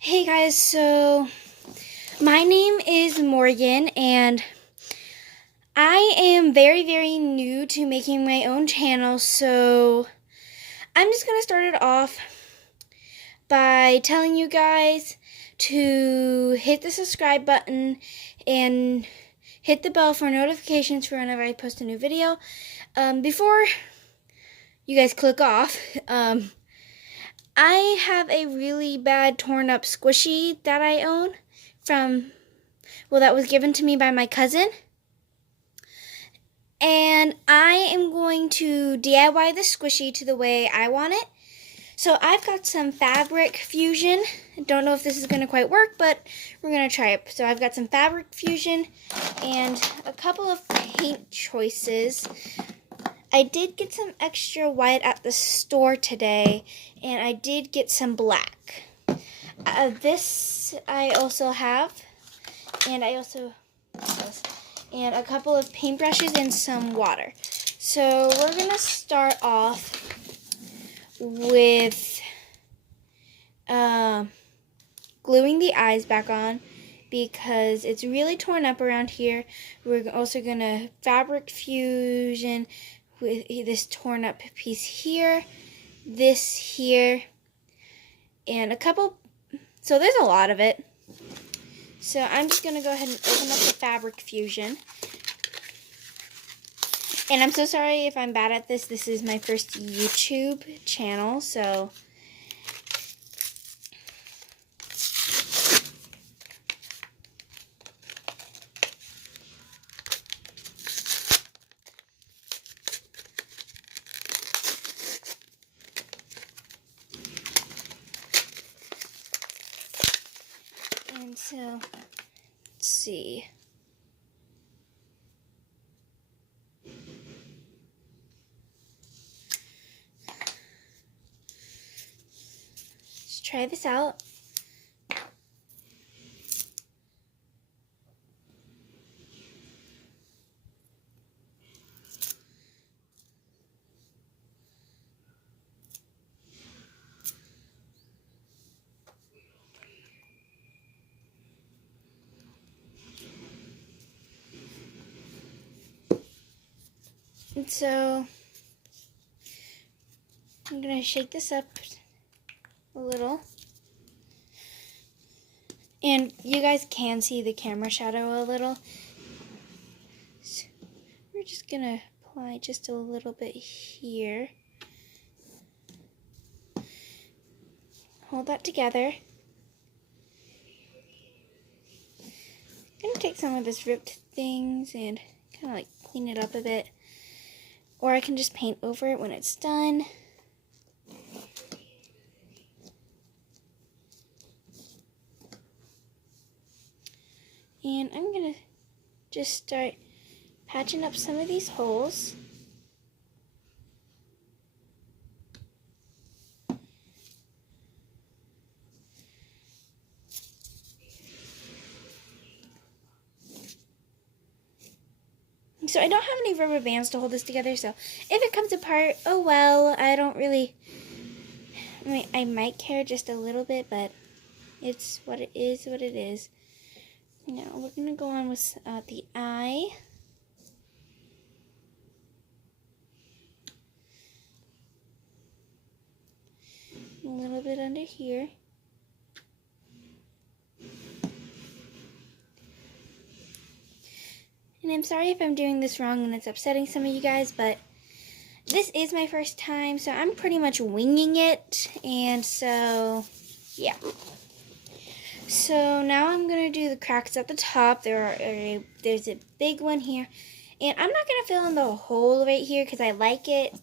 Hey guys, so my name is Morgan and I am very new to making my own channel, so I'm just going to start it off by telling you guys to hit the subscribe button and hit the bell for notifications for whenever I post a new video. Before you guys click off, I have a really bad torn up squishy that I own that was given to me by my cousin. And I am going to DIY the squishy to the way I want it. So I've got some fabric fusion. I don't know if this is going to quite work, but we're going to try it. So I've got some fabric fusion and a couple of paint choices. I did get some extra white at the store today, and I did get some black. This I also have, and I also and a couple of paintbrushes and some water. So we're gonna start off with gluing the eyes back on because it's really torn up around here. We're also gonna fabric fusion with this torn up piece here, this here, and a couple, so there's a lot of it. So I'm just going to go ahead and open up the fabric fusion. And I'm so sorry if I'm bad at this. This is my first YouTube channel, so let's see. Let's try this out. And so I'm going to shake this up a little. And you guys can see the camera shadow a little. So we're just going to apply just a little bit here. Hold that together. I'm going to take some of this ripped things and kind of like clean it up a bit. Or I can just paint over it when it's done. And I'm going to just start patching up some of these holes. So I don't have any rubber bands to hold this together, so if it comes apart, oh well. I don't really, I might care just a little bit, but it's what it is, what it is. Now we're going to go on with the eye. A little bit under here. And I'm sorry if I'm doing this wrong and it's upsetting some of you guys, but this is my first time, so I'm pretty much winging it. And so, yeah. So now I'm going to do the cracks at the top. There's a big one here. And I'm not going to fill in the hole right here because I like it.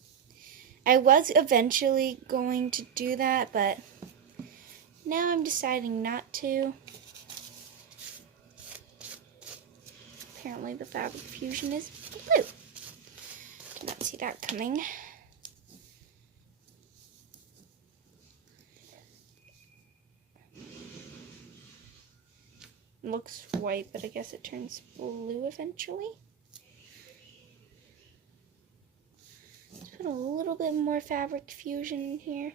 I was eventually going to do that, but now I'm deciding not to. Apparently the fabric fusion is blue. Did not see that coming. It looks white, but I guess it turns blue eventually. Let's put a little bit more fabric fusion in here.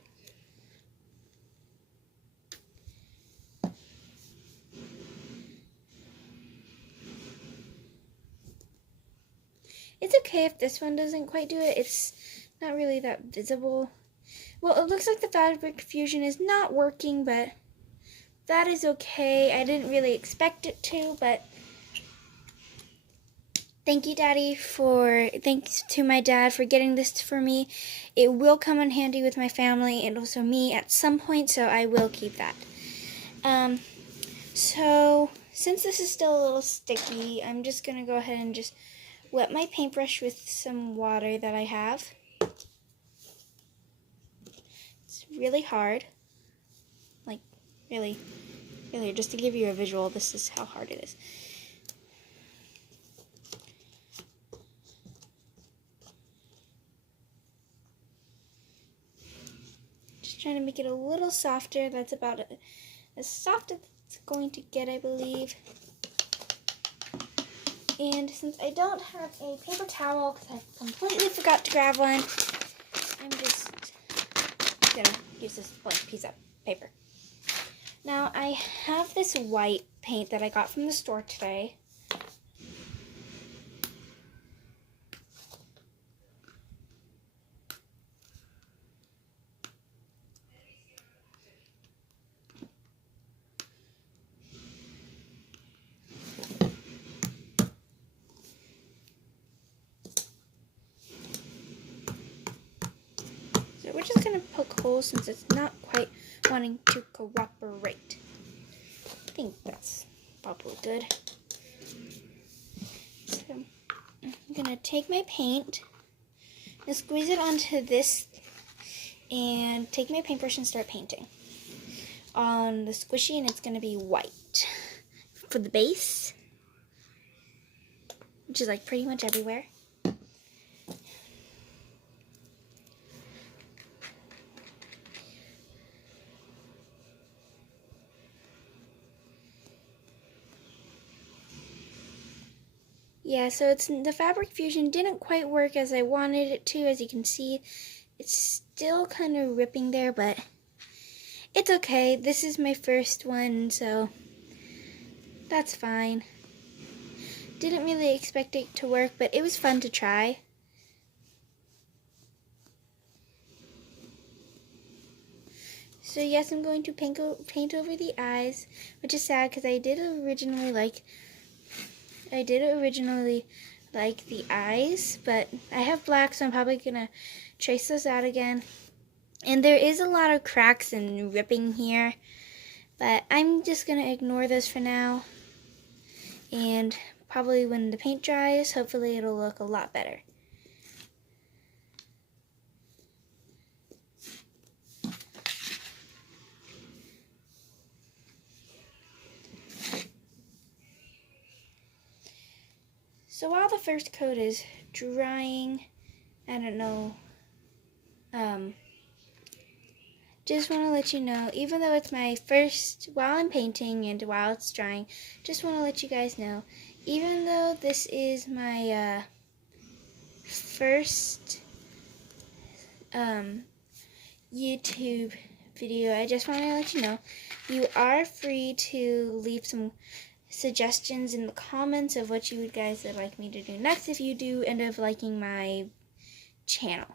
It's okay if this one doesn't quite do it. It's not really that visible. Well, it looks like the fabric fusion is not working, but that is okay. I didn't really expect it to, but thanks to my dad for getting this for me. It will come in handy with my family and also me at some point, so I will keep that. So since this is still a little sticky, I'm just gonna go ahead and just wet my paintbrush with some water that I have. It's really hard. Like, really, just to give you a visual, this is how hard it is. Just trying to make it a little softer. That's about as soft as it's going to get, I believe. And since I don't have a paper towel, because I completely forgot to grab one, I'm just gonna use this blank piece of paper. Now, I have this white paint that I got from the store today. So we're just gonna poke holes since it's not quite wanting to cooperate. I think that's probably good. So I'm gonna take my paint and squeeze it onto this and take my paintbrush and start painting on the squishy, and it's gonna be white for the base, which is like pretty much everywhere. Yeah, so the fabric fusion didn't quite work as I wanted it to. As you can see, it's still kind of ripping there, but it's okay. This is my first one, so that's fine. Didn't really expect it to work, but it was fun to try. So yes, I'm going to paint over the eyes, which is sad because I did originally like the eyes, but I have black, so I'm probably gonna trace those out again. And there is a lot of cracks and ripping here, but I'm just gonna ignore those for now. And probably when the paint dries, hopefully it'll look a lot better. So while the first coat is drying, I don't know, just want to let you know, even though it's my first, while I'm painting and while it's drying, just want to let you guys know, even though this is my first YouTube video, I just want to let you know, you are free to leave some suggestions in the comments of what you guys would like me to do next if you do end up liking my channel.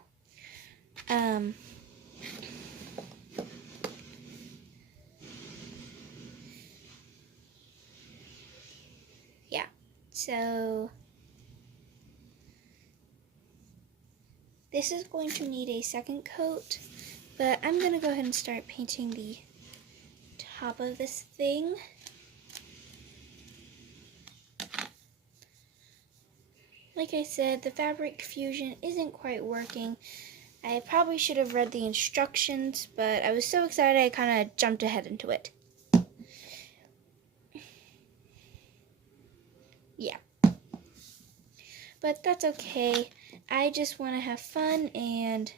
Yeah, so this is going to need a second coat, but I'm gonna go ahead and start painting the top of this thing. Like I said, the fabric fusion isn't quite working. I probably should have read the instructions, but I was so excited I kind of jumped ahead into it. Yeah. But that's okay. I just want to have fun and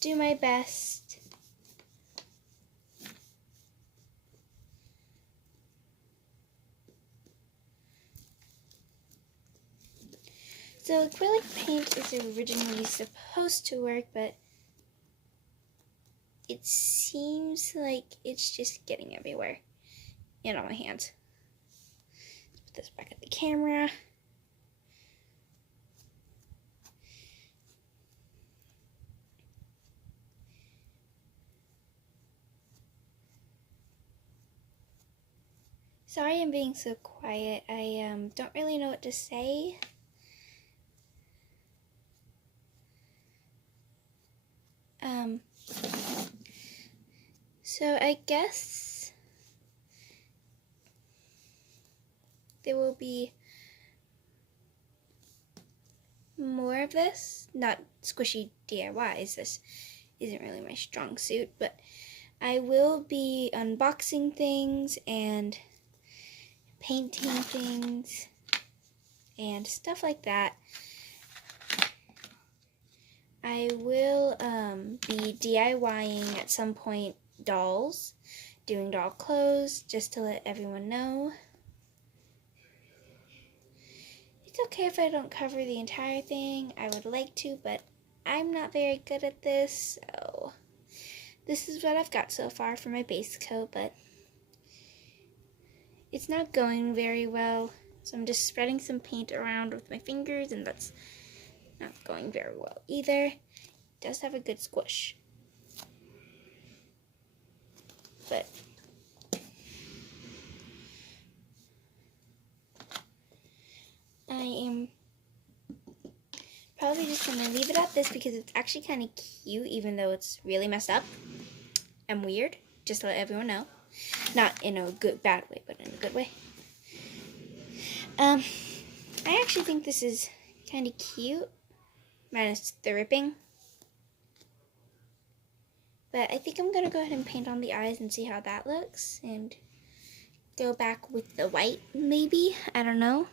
do my best. So acrylic paint is originally supposed to work, but it seems like it's just getting everywhere and on my hands. Put this back at the camera. Sorry I'm being so quiet. I don't really know what to say. So I guess there will be more of this. Not squishy DIYs. This isn't really my strong suit, but I will be unboxing things and painting things and stuff like that. I will be DIYing at some point dolls, doing doll clothes, just to let everyone know. It's okay if I don't cover the entire thing. I would like to, but I'm not very good at this, so this is what I've got so far for my base coat, but it's not going very well, so I'm just spreading some paint around with my fingers, and that's not going very well either. It does have a good squish, but I am probably just going to leave it at this because it's actually kind of cute, even though it's really messed up and weird, just to let everyone know. Not in a bad way, but in a good way. I actually think this is kind of cute, minus the ripping. But I think I'm going to go ahead and paint on the eyes and see how that looks, and go back with the white, maybe? I don't know.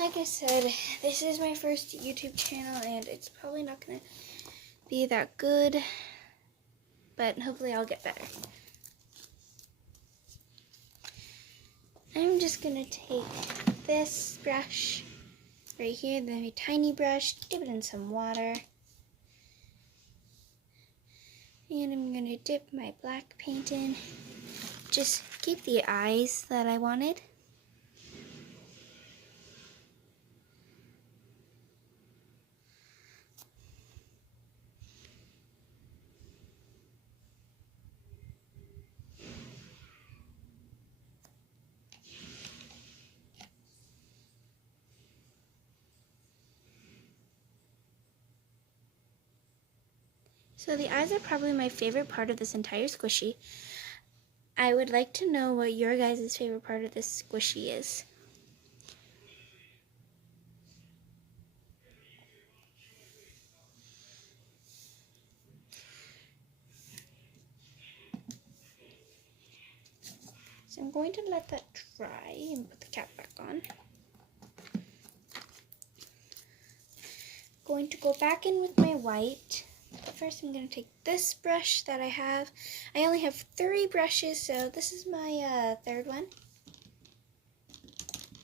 Like I said, this is my first YouTube channel, and it's probably not going to be that good, but hopefully I'll get better. I'm just going to take this brush right here, the very tiny brush, dip it in some water, and I'm going to dip my black paint in. Just keep the eyes that I wanted. So the eyes are probably my favorite part of this entire squishy. I would like to know what your guys' favorite part of this squishy is. So I'm going to let that dry and put the cap back on. Going to go back in with my white. But first I'm going to take this brush that I have. I only have 3 brushes, so this is my third one.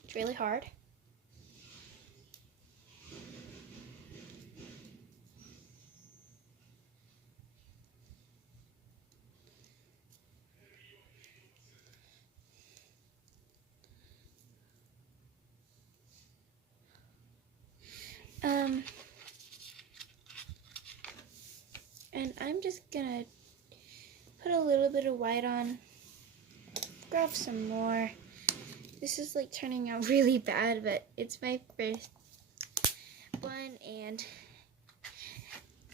It's really hard. And I'm just gonna put a little bit of white on, grab some more. This is like turning out really bad, but it's my first one, and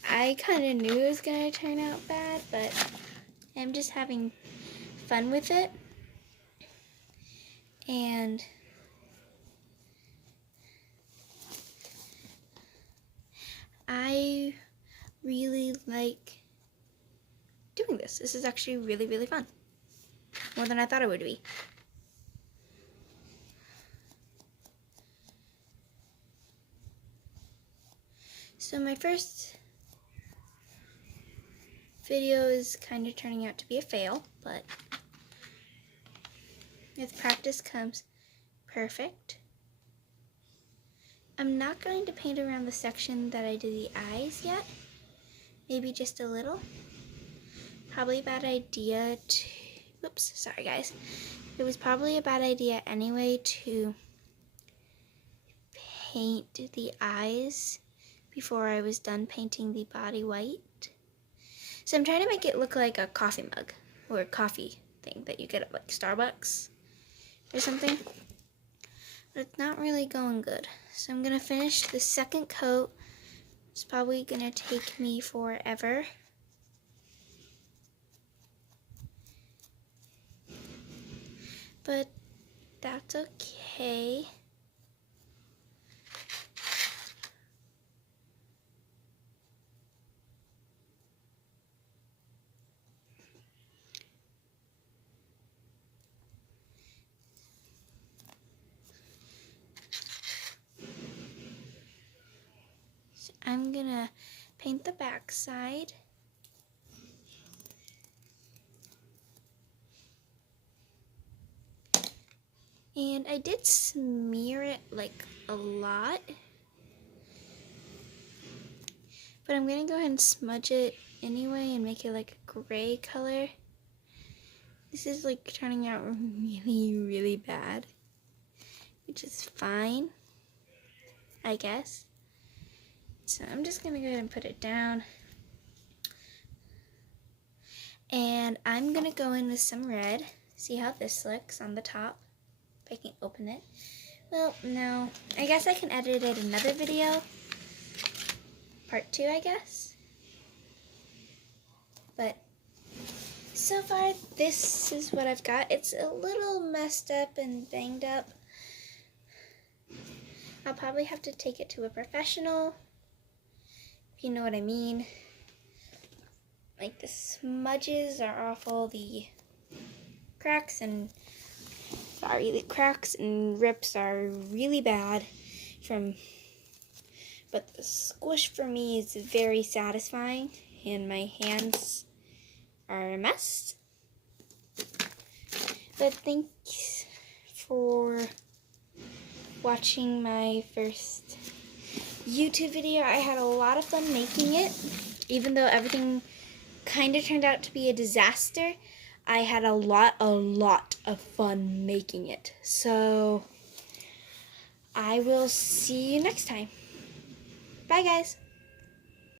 I kind of knew it was gonna turn out bad, but I'm just having fun with it. And I really like doing this. This is actually really, really fun. More than I thought it would be. So my first video is kind of turning out to be a fail, but with practice comes perfect. I'm not going to paint around the section that I did the eyes yet. Maybe just a little. Probably a bad idea Oops, sorry guys. It was probably a bad idea anyway to paint the eyes before I was done painting the body white. So I'm trying to make it look like a coffee mug or a coffee thing that you get at like Starbucks or something. But it's not really going good. So I'm gonna finish the second coat. It's probably gonna take me forever. But that's okay. So I'm gonna paint the back side. And I did smear it like a lot. But I'm gonna go ahead and smudge it anyway and make it like a gray color. This is like turning out really, really bad, which is fine, I guess. So I'm just gonna go ahead and put it down. And I'm gonna go in with some red. See how this looks on the top. If I can open it. Well, no. I guess I can edit it another video. Part 2, I guess. But so far, this is what I've got. It's a little messed up and banged up. I'll probably have to take it to a professional, if you know what I mean. Like, the smudges are awful, the cracks and rips are really bad but the squish for me is very satisfying, and my hands are a mess. But thanks for watching my first YouTube video. I had a lot of fun making it, even though everything kind of turned out to be a disaster. I had a lot of fun making it. So I will see you next time. Bye, guys.